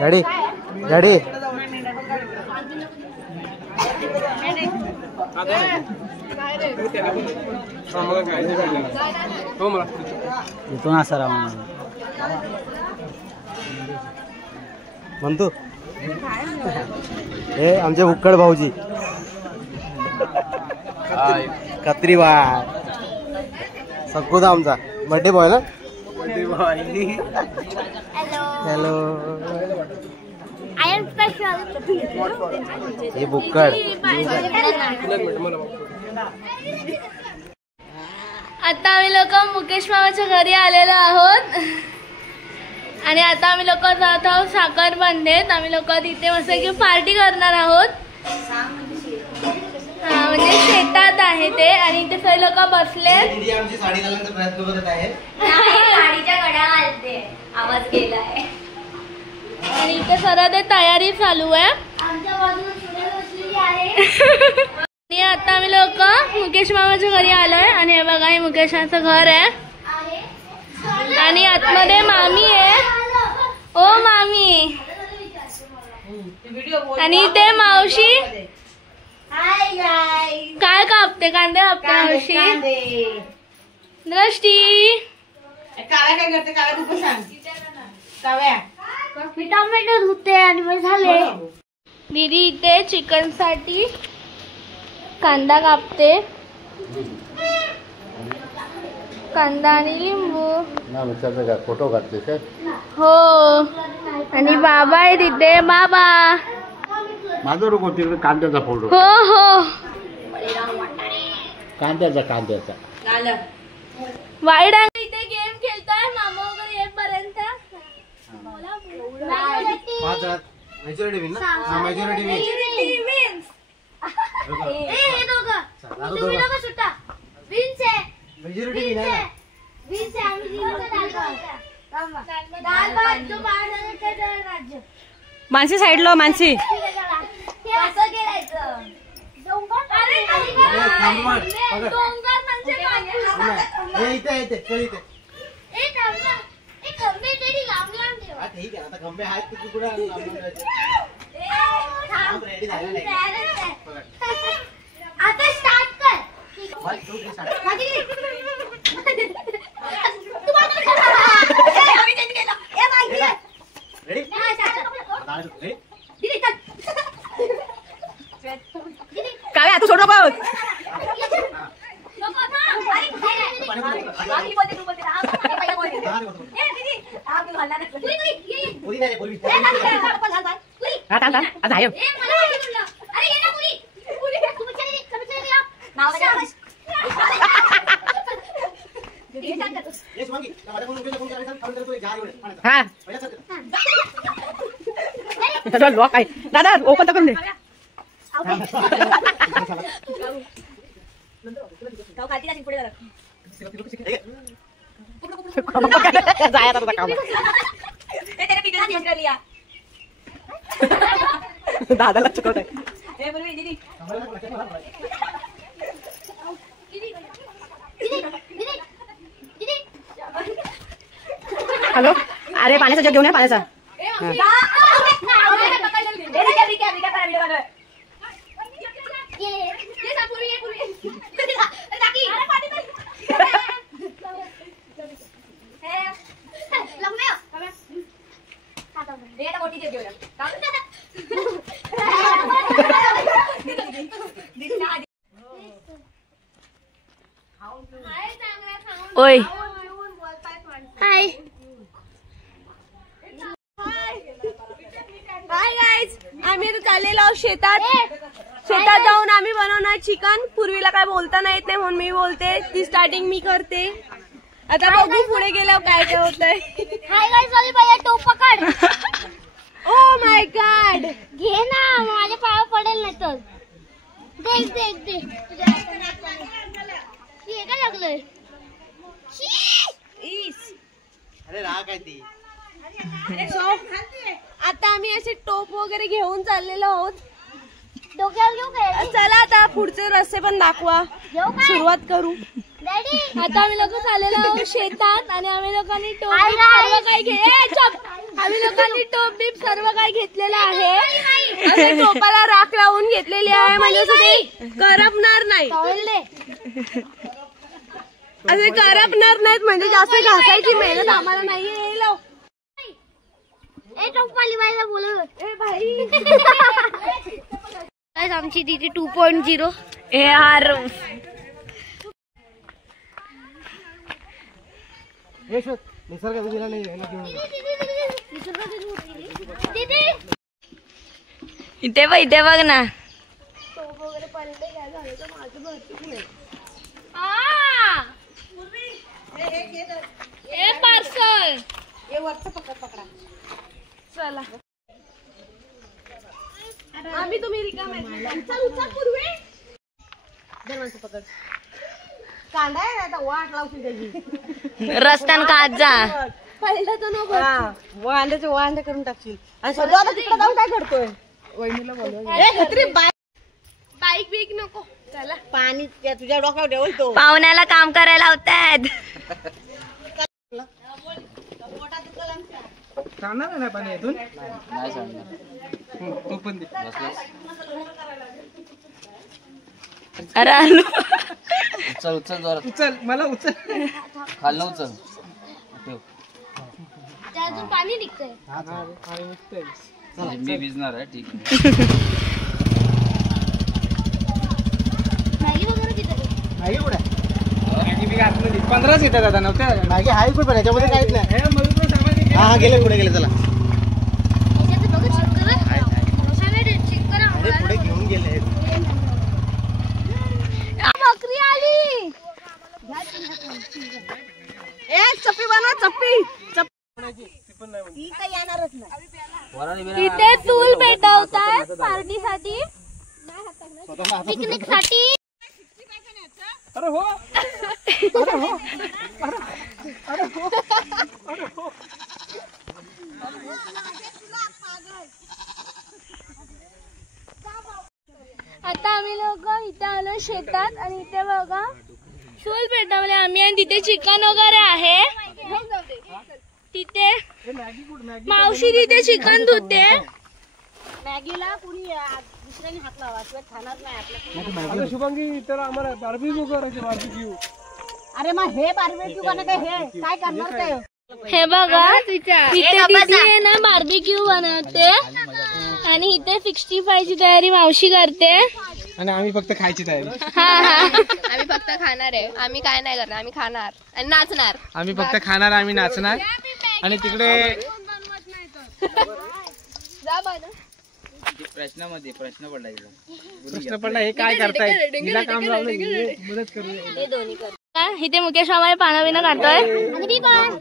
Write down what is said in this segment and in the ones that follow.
Ready ready इथून असा राहून म्हणतो हे आमचे उक्कड भाऊजी कत्रीवाळ सगळा आमचा बर्थडे बॉय ना. Hello I am special. हे बुक्कड. आता आम्ही लोक मुकेश मामाच्या घरी आलेलो आहोत आणि आता आम्ही लोक जात आहोत साखरबंदेत. आम्ही लोक तिथे मस्त की पार्टी करणार आहोत. हा म्हणजे शेतात आहे ते आणि इथे सगळे लोक बसले. आमची साडी घालण्याचा प्रयत्न करत आहे. साडीच्या गड्या घालते आवाज गेलाय आणि इथे सर्व ते तयारी चालू आहे. आमच्या बाजूला सुरेल बसलेली आहे. आणि आता आम्ही लोक मुकेश मामाच्या घरी आलोय आणि हे बघा हे मुकेशाचं घर आहे आणि आतमध्ये मामी आहे. ओ मामी आणि ते मावशी काय कापते कांदे कापते मावशी. दृष्टी काय करते काय तू सांग काव्या मी टोमॅटो धुते आणि मग झाले. दीदी इथे चिकन साठी कांदा कापते. कांदा आणि लिंबू. फोटो काढते काय हो आणि बाबा आहे तिथे. बाबा माझं रोग तिकडे कांद्याचा फोटो. हो हो कांद्याचा वाईट आहे. इथे गेम खेळतोय मामा वगैरे येईपर्यंत. मेजॉरिटी विन ना. Majority win. मेजॉरिटी विन आहे. मानसी साईडला मानसी ठीक आहे आता खंबे आहेत की कुठे आता स्टार्ट कर. काय तू सोड नको. लॉक आहे दादा ओपन तर करून दे. दादाला चुकवत हॅलो अरे पाण्याचा जग घेऊन या पाण्याचा. ओय हाय हाय गाईज आम्ही आता चाललेलो आहोत शेतात. शेतात जाऊन आम्ही बनवणार चिकन. पूर्वीला काय बोलता नाही येत नाही म्हणून मी बोलते. ती स्टार्टिंग मी करते. आता बघू पुढे गेल्यावर काय काय होतंय. हाय गाइस वाली भैया टोप पकड. ओ माय गॉड घे ना माझ्या पाया पडेल नाही तर. देख देख देख हे काय लागलंय. अरे राग काय ती. सो आता आम्ही असे टोप वगैरे घेऊन चाललेलो आहोत. डोक्यावर घेऊ काय. चला आता पुढचे रस्ते पण दाखवा. सुरुवात करू. आता आम्ही लोक चाललेलो आहोत शेतात आणि आम्ही लोकांनी टोप सर्व काही घे. आम्ही लोकांनी टोप बीप सर्व काही घेतलेलं आहे. असे टोपाला राख लावून घेतलेली आहे म्हणजे असं ते करपणार नाही. असे करपणार नाहीत म्हणजे जास्त घासायची मेहनत आम्हाला नाहीये. आमची दीदी 2.0 यार निसर्ग दिला नाही इथे बघ ना. पार्सल चला आम्ही तुम्ही रिकामे पूर्वी पकड कांदा आहे आता वाट लावशील त्याची रस्त्यान काढ जा. पहिला तो नको वांडे करून टाकशील आणि सध्या आता तिकडे जाऊन काय करतोय. वहिनीला बोलवा बाईक बीक नको. चला पाणी तुझ्या डोक्यावर ठेवतो. पाहुण्याला काम करायला होतात. सांगणार नाही पाणी इथून नाही सांगणार. तू पण दे. अरे आलू उचल उचल जोरात. उचल मला उचल. खाल्लं उचल. ठेव. त्यातून पाणी निघतंय. म्हणजे मी भिजणार आहे. ठीक आहे. मॅगी वगैरे तिथे मॅगी कुठे मॅगी बी आतमध्ये 15च येतात आता नव्हत्या. मॅगी आहे पण याच्यामध्ये काहीच नाही. हे मधून सामान हा गेले पुढे गेले. चला पुढे घेऊन गेले. बकरी आली. चप्पी बनवा चप्पी. वराणी तिथे चूल पेटवतात पार्टीसाठी पिकनिक साठी. अरे हो आता आम्ही लोक इथे आलो शेतात आणि इथे बघा चूल पेटवले आम्ही आणि तिथे चिकन वगैरे आहे. तिथे मावशी तिथे चिकन धुते. मॅगीला कुणी दुसऱ्याने हात लावा खाणार नाही आपल्या. आता शुभांगी तर आम्हाला बार्बीक्यू करायचे. बार्बीक्यू अरे मग हे बार्बेक्यू करणं काय हे काय करणार काय. हे बघा इथे दीदी आहे ना बार्बीक्यू बनवते आणि इथे 65 ची तयारी मावशी करते आणि आम्ही फक्त खायची तयारी. आम्ही फक्त खाणार आहे. आम्ही काय नाही करणार. आम्ही खाणार आणि नाचणार. आम्ही फक्त खाणार आम्ही नाचणार आणि तिकडे प्रश्नामध्ये प्रश्न पडला इकडे. प्रश्न पडला हे काय करताय. हिला काम लावलं हे मदत करूया. इथे मुकेश मामा पानं बिनं काढतोय.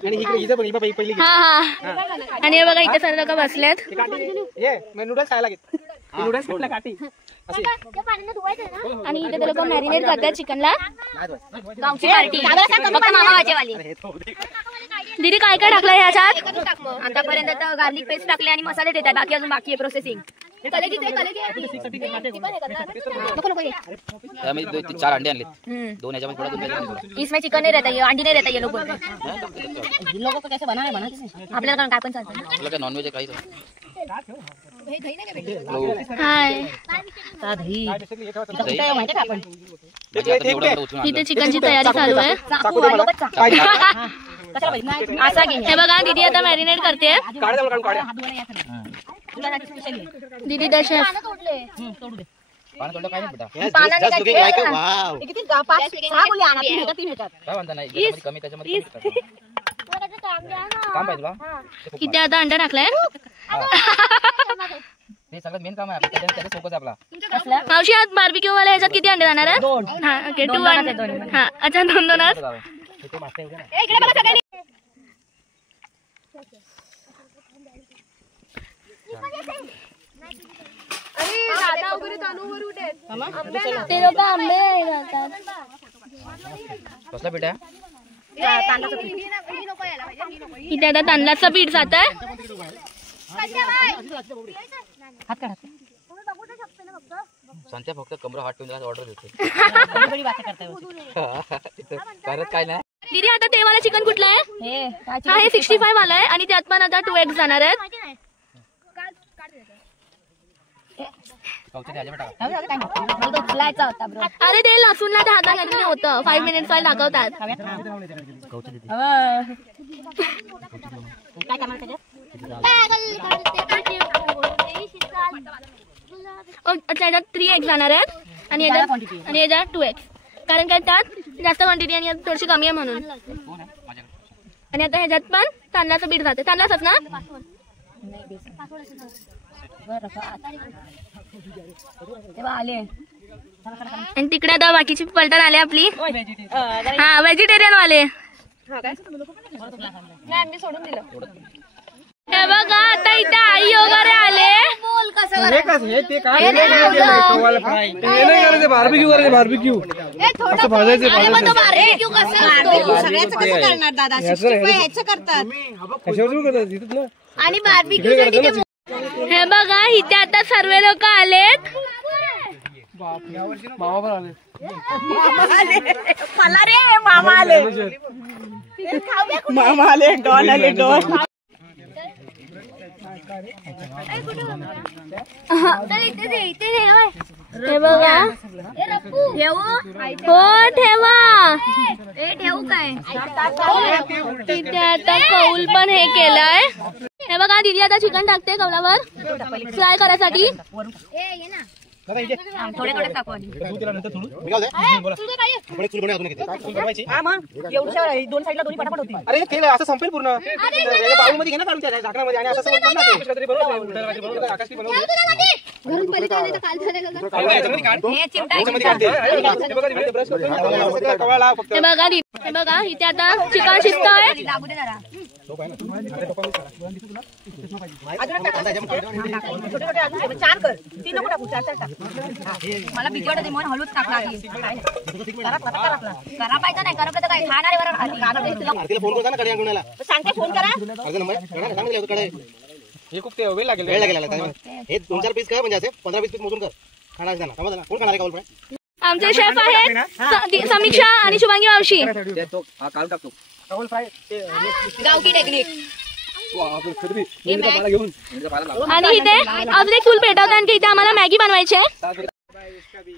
आणि इथं पण ही पहिली आणि हे बघा इथे सर्व लोक बसलेत. ये मैं नूडल्स खायला घेत. नूडल्स कुठला काठी असे. आणि इथे ते लोक मॅरिनेट करतात चिकनला. गावची पार्टी फक्त मामावाचेवाली. दीदी काय काय टाकलं ह्याच्यात. आतापर्यंत तर गार्लिक पेस्ट टाकले आणि मसाले देतात. बाकी अजून बाकी आहे प्रोसेसिंग. त्यामध्ये 4 अंडे आणले. 2 याच्यामध्ये थोडा दूध. इसमें चिकन नहीं रहता, ये अंडी नहीं रहता. ये लोग बोलते हैं इन लोगों को कैसे बनाना है बनाते आपल्याला काय पण चालतं. आपलं काय नॉनव्हेज काही हाय इथे चिकनची तयारी चालू आहे. हे बघा दीदी आता मॅरिनेट करते. दीदी द शेफ. पाणी थोडं काय नाही बेटा. काय म्हणता नाही कमी त्याच्यामध्ये काम पाहिजे तुला. इथे आता अंडा टाकलाय. हे सगळं मेन काम आहे आपलं. त्याच्यात फोकस आहे आपला. मावशी आज बार्बिक्यू वाला ह्याच्यात किती अंडे जाणार आहे. हा ओके 2 अंडे. हा अच्छा 2 ते लोक आंबे घालतात. कसला बेटा. इथे आता तांदळाचं पीठ जात आहे. संत्या फक्त कमरा हात ठेवून ऑर्डर देते. करत काय नाही. दीदी आता ते वाला चिकन कुठलं आहे? हा हे 65 वाला आहे आणि त्यात पण आता 2 eggs जाणार आहेत. अरे ते लसूणला ते हातात घातलं होतं 5 minutes वाला दाखवतात. अच्छा याच्यात 3 eggs जाणार आहेत आणि याच्यात 2 eggs कारण काय त्यात जास्त क्वांटिटी आणि थोडीशी कमी आहे म्हणून. आणि आता ह्याच्यात पण तांदळाचं पीठ जाते. तांदळाचंच ना? आणि तिकडे आता बाकीची पलटण आले आपली. हा व्हेजिटेरियन वाले. मी सोडून दिलं. हे बघा आता इथे आई वगैरे आले. बोल कसं हे कसं हे ते काय कवाला फ्राय ते नाही करायचं बार्बिक्यू करायचं बार्बिक्यू असं भाजायचं सगळ्याच कसं करणार दादा? 65 ह्याचं करतात कशावर करतात इथं ना आणि बार्बिक्यू. हे बघा इथे आता सर्व लोक आलेत. मामा पण आले. मला रे मामा आले. मामा आले. डॉन आले. डॉन हे बघा हो ठेवा. ठेवू काय तिथे आता कौल पण हे केलंय. हे बघा दीदी आता चिकन टाकते कौलावर फ्राय करायसाठी. थोडे थोडे टाकू आधी. दोन साईडला दोन्ही पटापट होती. अरे तेल असं संपेल पूर्ण बाउलमध्ये घे ना काढून त्या झाकणामध्ये आणि असं हे बघा इथे आता चिकन शिजतंय. चार कर. 3 नको टाकू. 4 टाक. मला भीती वाटते म्हणून हळूच टाकला. करा पाहिजे नाही करत काय खाणारे सांगते फोन करा. हे खूप वेळ लागेल. हे 2-4 पीस कर म्हणजे असे 15-20 पीस मोजून कर. खाणार जाणार समजलं ना? कोण खाणार आहे का? आमचे शेफ आहेत समीक्षा आणि शुभांगी मावशी. गावठी टेक्निक. आणि इथे अजून एक चूल पेटवते आणि इथे आम्हाला मॅगी बनवायची आहे.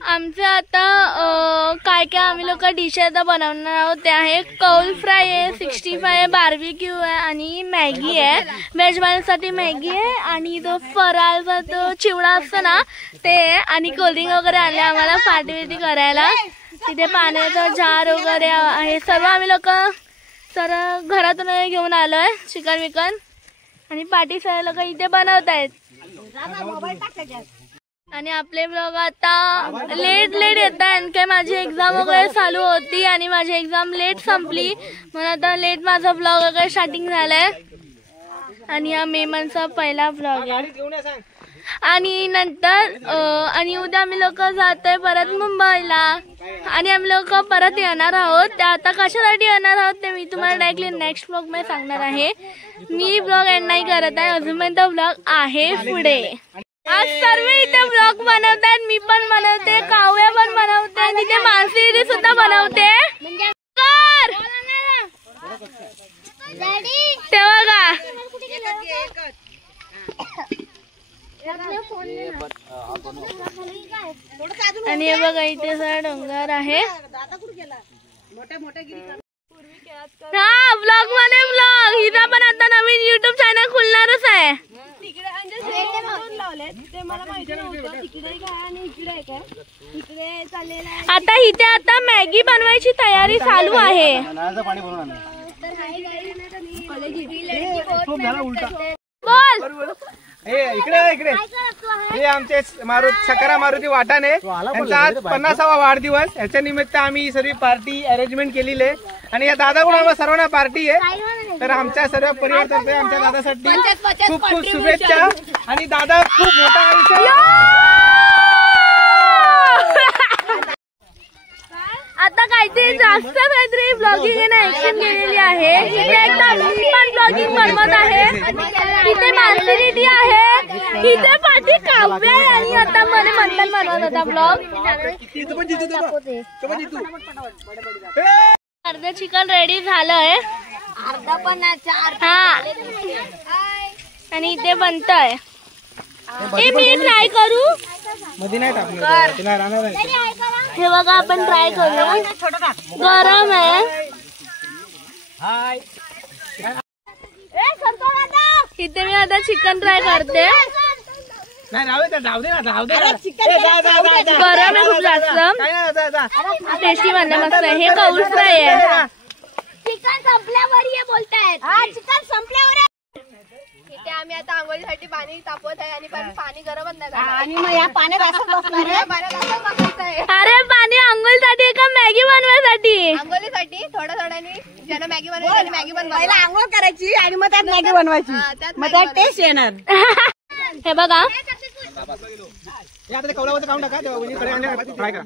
आमचं आता काय काय आम्ही लोक डिश आता बनवणार आहोत ते आहे कौल फ्राय आहे, 65 आहे, बार्बिक्यू आहे आणि मॅगी आहे. व्हेज बनवण्यासाठी मॅगी आहे आणि जो फराळचा तो चिवडा असतो ना ते आणि कोल्ड्रिंक वगैरे आणले आम्हाला पार्टी बिर्टी करायला. तिथे पाण्याचा जार वगैरे आहे. सर्व आम्ही लोक सर घरातून घेऊन आलोय चिकन विकन आणि पार्टी सगळे लोक इथे बनवत आहेत. आणि आपले ब्लॉग आता लेट येत आहे काय माझी एक्झाम वगैरे चालू होती आणि माझी एक्झाम लेट संपली म्हणून आता लेट माझा ब्लॉग वगैरे स्टार्टिंग झालाय. आणि हा मे मंथचा पहिला ब्लॉग आहे. आणि नंतर आणि उद्या आम्ही लोक जातोय परत मुंबईला आणि आम्ही लोक परत येणार आहोत. त्या आता कशासाठी येणार आहोत ते मी तुम्हाला डायरेक्टली नेक्स्ट ब्लॉग मध्ये सांगणार आहे. मी ब्लॉग एंड नाही करत आहे अजूनपर्यंत ब्लॉग आहे पुढे. आज सर्व इथे ब्लॉग बनवतात. मी पण बनवते, काव्या पण बनवते आणि तिथे मानसी सुद्धा बनवते. तेव्हा का आणि हे बघा इथे सगळा डोंगर आहे. हा ब्लॉग मध्ये ब्लॉग हिचा पण आता नवीन युट्यूब चॅनल खुलणारच आहे. आता इथे आता मॅगी बनवायची तयारी चालू आहे. बोल इकडे हे आमचे सकरा मारुती वाटाणे यांचा आज 50वा वाढदिवस. याच्या निमित्त आम्ही सर्व पार्टी अरेंजमेंट केलेली आहे आणि या दादाकडून आम्हाला सर्वांना पार्टी आहे. तर आमच्या सर्व परिवारातर्फे आमच्या दादासाठी खूप खूप शुभेच्छा आणि दादा खूप मोठा आयुष्य. आता काहीतरी जास्त काहीतरी ब्लॉगिंग आणि ऍक्शन केलेली आहे. इथे एकदा मी पण ब्लॉगिंग बनवत आहे. इथे मानसी आहे, इथे पाठी काव्य आहे आणि आता मला मंथन बनवत होता ब्लॉग. अर्ध चिकन रेडी झालंय, अर्धा पण हा आणि इथे बनतंय. मी ट्राय करू. मध्ये नाही टाकणार. हे बघा आपण ट्राय करूया. गरम आहे. इथे मी आता चिकन ट्राय करते. गरम आहे खूप जास्त. टेस्टी बनलं मस्त आहे. हे कौल फ्राय आहे. चिकन संपल्यावर ये बोलतायत. चिकन संपल्यावर. इथे आम्ही आता आंघोळीसाठी पाणी तापवत आहे आणि पाणी गरमच नाही झालं आणि मग या पाण्यात असं बसणार आहे. अरे पाणी आंघोळीसाठी का मॅगी बनवायसाठी? आंघोळीसाठी थोड्या थोड्याने ज्यांना मॅगी बनवायची मॅगी बनवायला आंघोळ करायची आणि मग त्यात मॅगी बनवायची. मग त्यात टेस्ट येणार. हे बघा कवलावरती काढून टाका. ट्राय करा.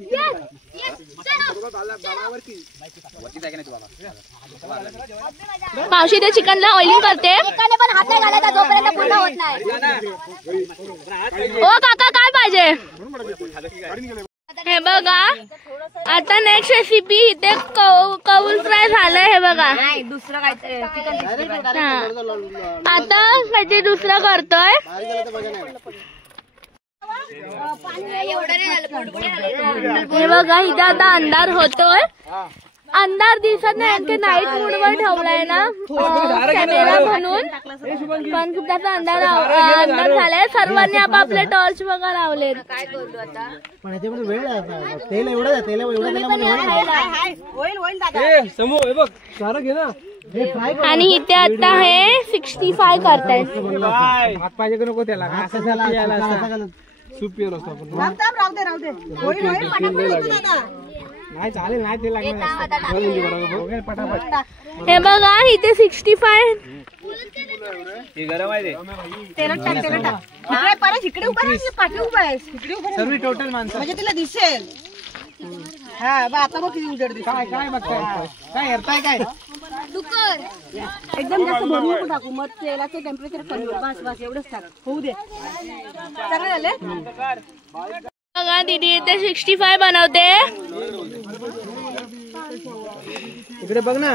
मावशी ते चिकनला ऑइलिंग करते. पण हात नाही घालायचा जोपर्यंत पूर्ण होत नाही. ओ काका काय पाहिजे? हे बघा आता नेक्स्ट रेसिपी. इथे कौल फ्राय झालंय. हे बघा दुसरं काय आता काहीतरी दुसरं करतोय. हे बघा इथे आता अंधार होतोय. अंधार दिसत नाही आणखी नाईट मोड वर ठेवलाय ना कॅमेरा म्हणून. पण खूप जास्त अंधार झालाय. सर्वांनी आपापले टॉर्च बघा लावलेत. काय करू आता? पण याच्यामध्ये वेळ आहे. तेल एवढं तेल आणि इथे आता हे 65 करतायत. हात पाहिजे का नको त्याला? सूप पिलो असतो आपण. नाही चालेल. नाही ते लागणार. पटापट. हे बघा इथे 65. गरम आहे परत इकडे उभा राहा. पाठी उभा आहे. इकडे उभा सर्व टोटल माणसं म्हणजे तिला दिसेल. हा बा आता बघ किती उजेड दिसतो. काय बघताय? काय हरताय काय? एकदम जास्त भरू नको टाकू. मग तेलाचं टेम्परेचर कमी होईल. बस बस एवढंच टाक. होऊ दे. सगळं झालं. बघा दीदी इथे 65 बनवते. इकडे बघ ना.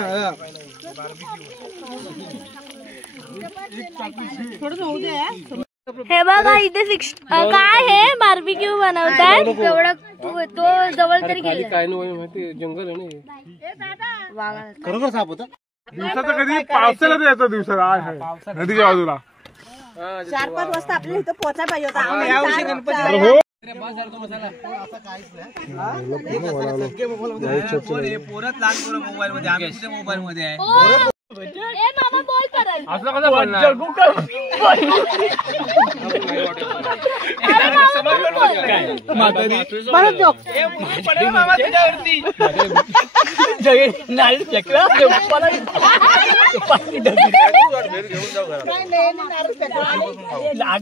थोडं होऊ दे. हे बघा इथे काय हे बार्बिक्यू बनवतात. तेवढं तो जवळ तरी गेला. काय नाही माहिती जंगल आहे ना. खरोखर साप होता. दिवसाचं कधी पावसाला यायचं दिवसाला नदीच्या बाजूला 4-5 वाजता आपल्याला इथं पोहोचायला पाहिजे होता. यावर्षी गणपती पोरत लहान पोरं मोबाईल मध्ये. आम्ही तिथे मोबाईल मध्ये आहे. मामा बॉल कराल. असं कसं बोलणार? मामा तुझ्यावरती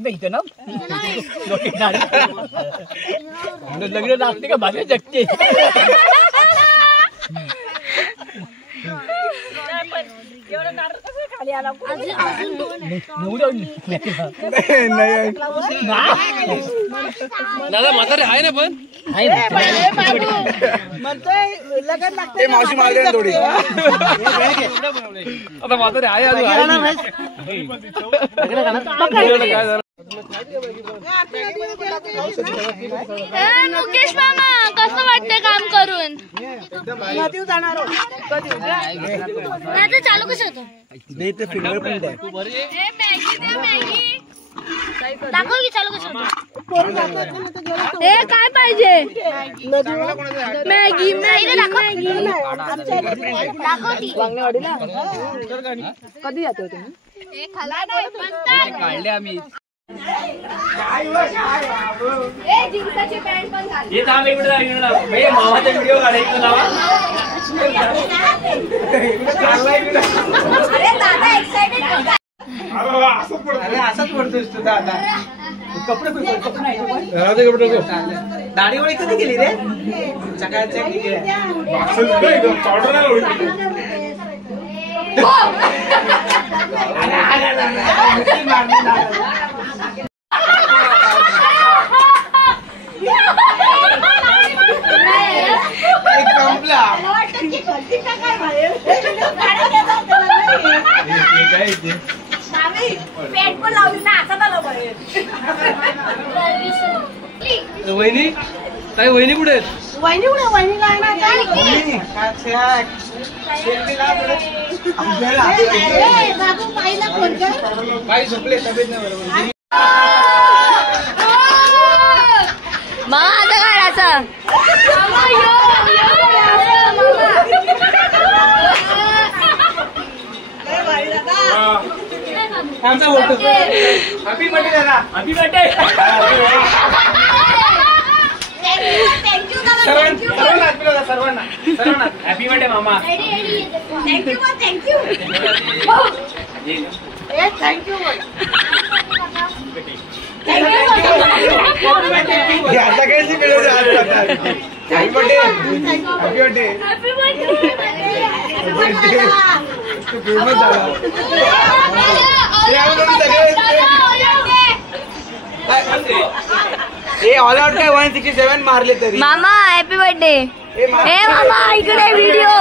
इथे ना लग्न लागते का माझ्या जगते. दादा म्हातारे आहे ना. पण मावशी मारली थोडी. आता म्हातारे आहे. मुकेश मामा कसं वाटतंय काम करून? चालू कसं होतं? दाखव की चालू कसं होतं. हे काय पाहिजे? मॅगी मॅगी कधी येतो तुम्ही? काढले आम्ही. जीन्सची पॅन्ट पण घाल. मामाचा व्हिडिओ काढायचा. अरे दादा एक्साइटेड होता. असंच पडतोस तू दादा. कपडे दाढी वळी कधी केली रे? चकाचक काय पेट पण लावली ना आता आलं बाहेर. वहिनी काय वहिनी कुठे आहेत? वहिनी कुठे वहिनी काय ना बाबू पाहिलं फोन कर. काही झोपले तब्येत नाही बरोबर. मग आता काढायचं आमचा फोटो. हॅपी बर्थडे दादा. Happy birthday. सर्वांना हॅपी बर्थडे मामा. Thank you thank you thank you. Happy birthday. Happy birthday. All out काय 167 मारले तरी. मामा हॅपी बर्थडे. हे मामा इकडे व्हिडिओ.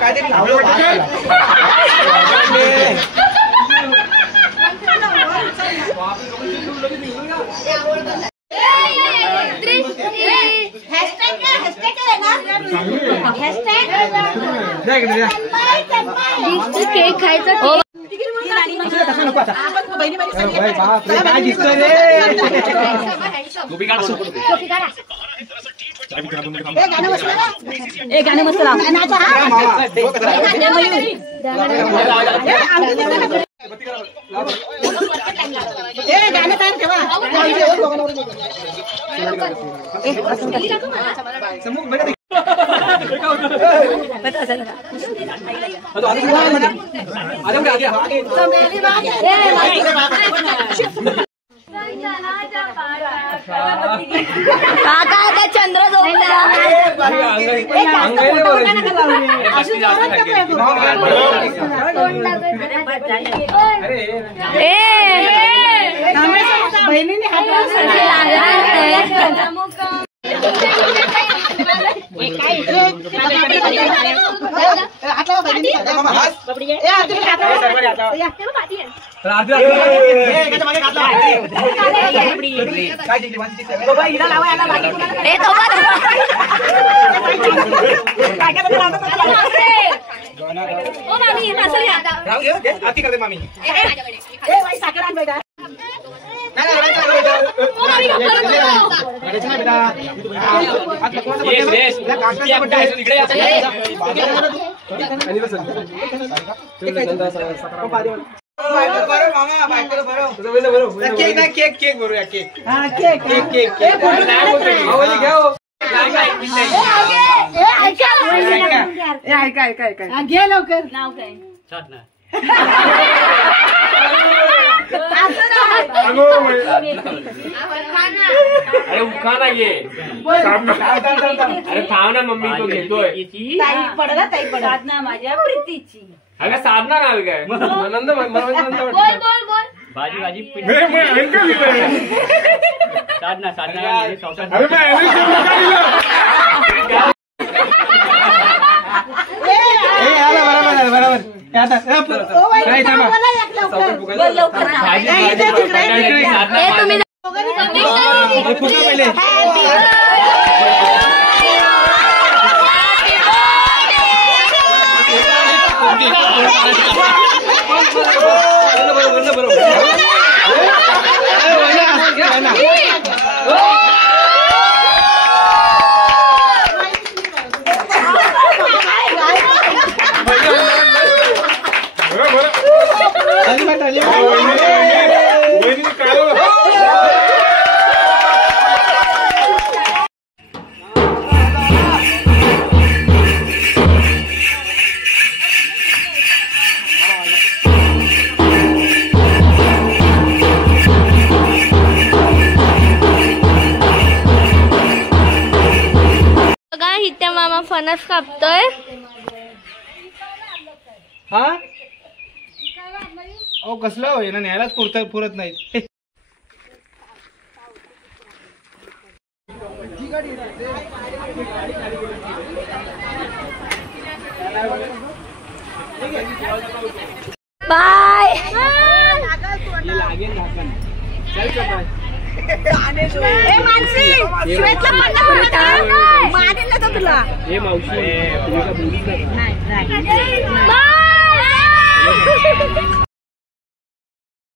काहीतरी लावलं केक खायचा. काय दिसतोय रे. गाणं मस्त लाव. गाणं तयार ठेवा. काका आता चंद्र झोपला. बहिणीने मामी. केक केक भरूया. केक केक केक केक घे लवकर. नाव काय? अरे उखाना ये. अरे थांब ना मम्मी तो घेतोय. ताई पडला ताई पडला. साधना माझ्या प्रीतीची. अगं साधना नाव काय नंद बोल बोल बोल. भाजी भाजी साधना साधना. अरे मैं बरोबर. मामा फणस कापतोय. हा अहो कसलं होय ना न्यायलाच पुरत नाही. बाय तुला